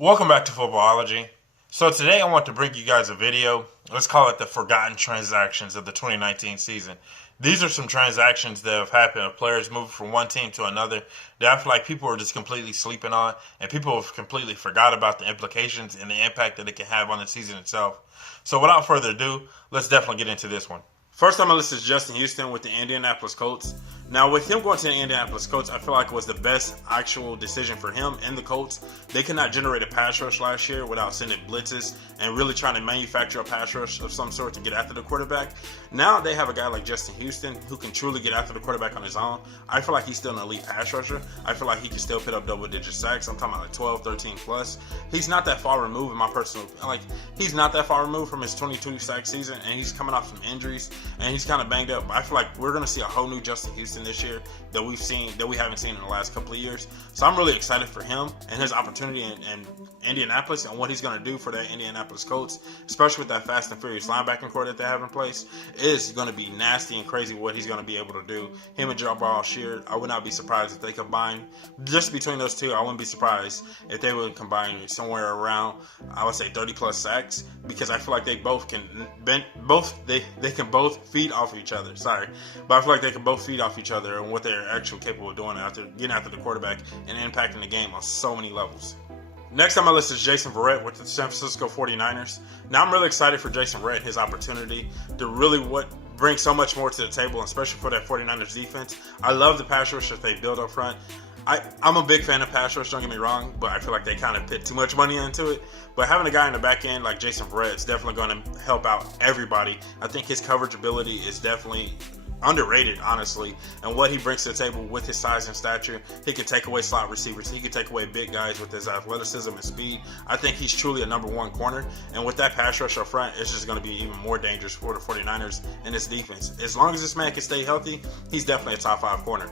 Welcome back to Footballology. So today I want to bring you guys a video. Let's call it the forgotten transactions of the 2019 season. These are some transactions that have happened of players moving from one team to another that I feel like people are just completely sleeping on, and people have completely forgot about the implications and the impact that it can have on the season itself. So without further ado, let's definitely get into this one. First on my list is Justin Houston with the Indianapolis Colts. Now, with him going to the Indianapolis Colts, I feel like it was the best actual decision for him and the Colts. They could not generate a pass rush last year without sending blitzes and really trying to manufacture a pass rush of some sort to get after the quarterback. Now they have a guy like Justin Houston who can truly get after the quarterback on his own. I feel like he's still an elite pass rusher. I feel like he can still put up double-digit sacks. I'm talking about like 12, 13 plus. He's not that far removed in my personal, he's not that far removed from his 22 sack season, and he's coming off some injuries, and he's kind of banged up. But I feel like we're going to see a whole new Justin Houston this year that we haven't seen in the last couple of years. So I'm really excited for him and his opportunity in Indianapolis and what he's going to do for that Indianapolis Colts, especially with that fast and furious linebacking core that they have in place. It is going to be nasty and crazy what he's going to be able to do. Him and Jabbar Sheard, I would not be surprised if they combine. Just between those two, I wouldn't be surprised if they would combine somewhere around, I would say 30 plus sacks, because I feel like they both can they can both feed off each other. But I feel like they can both feed off each other and what they're actually capable of doing after getting after the quarterback and impacting the game on so many levels. Next on my list is Jason Verrett with the San Francisco 49ers. Now I'm really excited for Jason Verrett, his opportunity to really bring so much more to the table, especially for that 49ers defense. I love the pass rush that they build up front. I'm a big fan of pass rush, don't get me wrong, but I feel like they kind of put too much money into it. But having a guy in the back end like Jason Verrett is definitely going to help out everybody. I think his coverage ability is definitely underrated, honestly, and what he brings to the table with his size and stature. He can take away slot receivers. He can take away big guys with his athleticism and speed. I think he's truly a number one corner, and with that pass rush up front, it's just going to be even more dangerous for the 49ers and his defense. As long as this man can stay healthy, he's definitely a top 5 corner.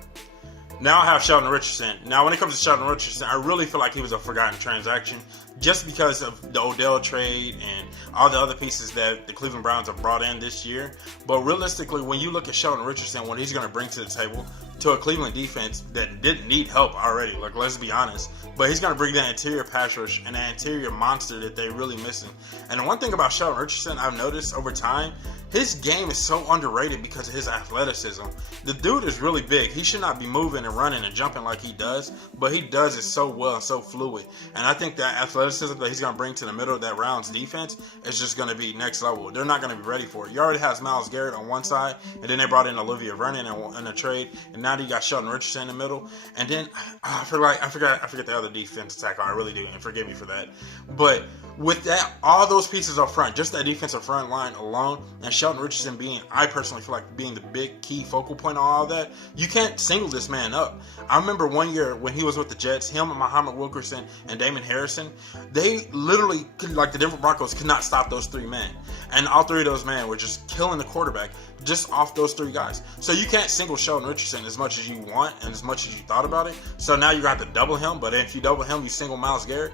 Now I have Sheldon Richardson. Now when it comes to Sheldon Richardson, I really feel like he was a forgotten transaction just because of the Odell trade and all the other pieces that the Cleveland Browns have brought in this year. But realistically, when you look at Sheldon Richardson, what he's going to bring to the table to a Cleveland defense that didn't need help already, like, let's be honest, but he's going to bring that interior pass rush and that interior monster that they're really missing. And the one thing about Sheldon Richardson I've noticed over time, his game is so underrated because of his athleticism. The dude is really big. He should not be moving and running and jumping like he does, but he does it so well and so fluid. And I think that athleticism that he's going to bring to the middle of that round's defense is just going to be next level. They're not going to be ready for it. You already have Myles Garrett on one side, and then they brought in Olivia Vernon in a trade, and now you got Sheldon Richardson in the middle. And then I forget the other defense tackle. I really do, and forgive me for that. But with that, all those pieces up front, just that defensive front line alone, and Sheldon Richardson being, I personally feel like being the big key focal point on all that, you can't single this man up. I remember one year when he was with the Jets, him and Muhammad Wilkerson and Damon Harrison, they literally, like the Denver Broncos, could not stop those 3 men. And all 3 of those men were just killing the quarterback just off those 3 guys. So you can't single Sheldon Richardson as much as you want and as much as you thought about it. So now you got to double him, but if you double him, you single Myles Garrett.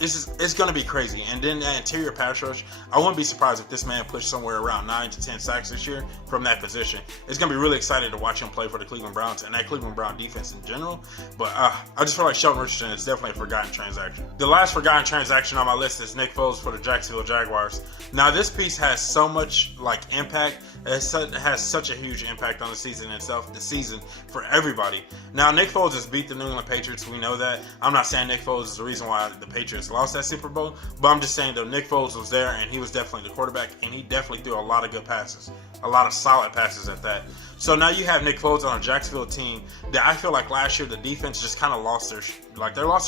It's going to be crazy. And then that interior pass rush, I wouldn't be surprised if this man pushed somewhere around 9 to 10 sacks this year from that position. It's going to be really exciting to watch him play for the Cleveland Browns and that Cleveland Brown defense in general. But I just feel like Sheldon Richardson is definitely a forgotten transaction. The last forgotten transaction on my list is Nick Foles for the Jacksonville Jaguars. Now this piece has so much impact. It has such a huge impact on the season itself, the season for everybody. Now, Nick Foles has beat the New England Patriots. We know that. I'm not saying Nick Foles is the reason why the Patriots lost that Super Bowl, but I'm just saying, though, Nick Foles was there, and he was definitely the quarterback, and he definitely threw a lot of good passes, a lot of solid passes at that. So now you have Nick Foles on a Jacksonville team that I feel like last year the defense just kind of lost their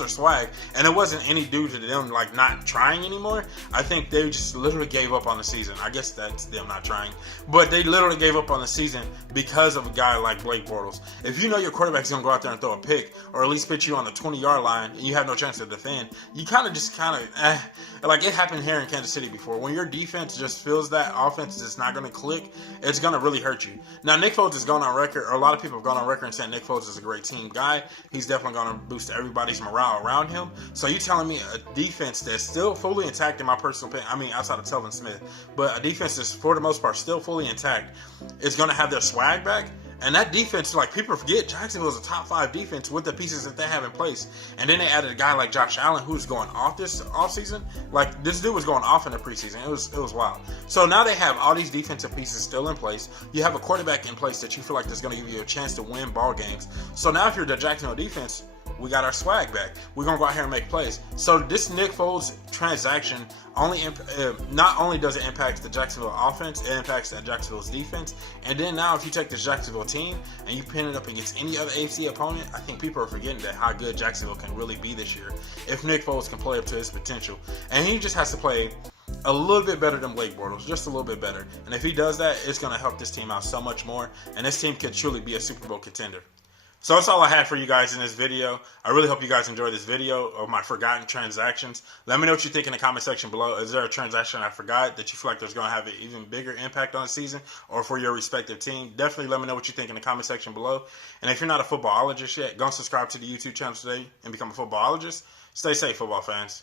swag, and it wasn't any due to them not trying anymore. I think they just literally gave up on the season. I guess that's them not trying, but they literally gave up on the season because of a guy like Blake Bortles. If you know your quarterback's gonna go out there and throw a pick, or at least put you on the 20-yard line, and you have no chance to defend, you it happened here in Kansas City before. When your defense just feels that offense is not gonna click, it's gonna really hurt you. Now Nick Foles has gone on record, or a lot of people have gone on record and saying Nick Foles is a great team guy. He's definitely going to boost everybody's morale around him. So you telling me a defense that's still fully intact, in my personal opinion, outside of Telvin Smith, but a defense that's for the most part still fully intact, is going to have their swag back? And that defense, like, people forget, Jacksonville is a top 5 defense with the pieces that they have in place. And then they added a guy like Josh Allen, who's going off this offseason. Like, this dude was going off in the preseason. It was wild. So now they have all these defensive pieces still in place. You have a quarterback in place that you feel like is going to give you a chance to win ball games. So now if you're the Jacksonville defense, we got our swag back. We're going to go out here and make plays. So this Nick Foles transaction not only does it impact the Jacksonville offense, it impacts the Jacksonville's defense. And then now if you take this Jacksonville team and you pin it up against any other AFC opponent, I think people are forgetting that how good Jacksonville can really be this year if Nick Foles can play up to his potential. And he just has to play a little bit better than Blake Bortles, just a little bit better. And if he does that, it's going to help this team out so much more. And this team could truly be a Super Bowl contender. So that's all I had for you guys in this video. I really hope you guys enjoyed this video of my forgotten transactions. Let me know what you think in the comment section below. Is there a transaction I forgot that you feel like there's going to have an even bigger impact on the season or for your respective team? Definitely let me know what you think in the comment section below. And if you're not a footballologist yet, go and subscribe to the YouTube channel today and become a footballologist. Stay safe, football fans.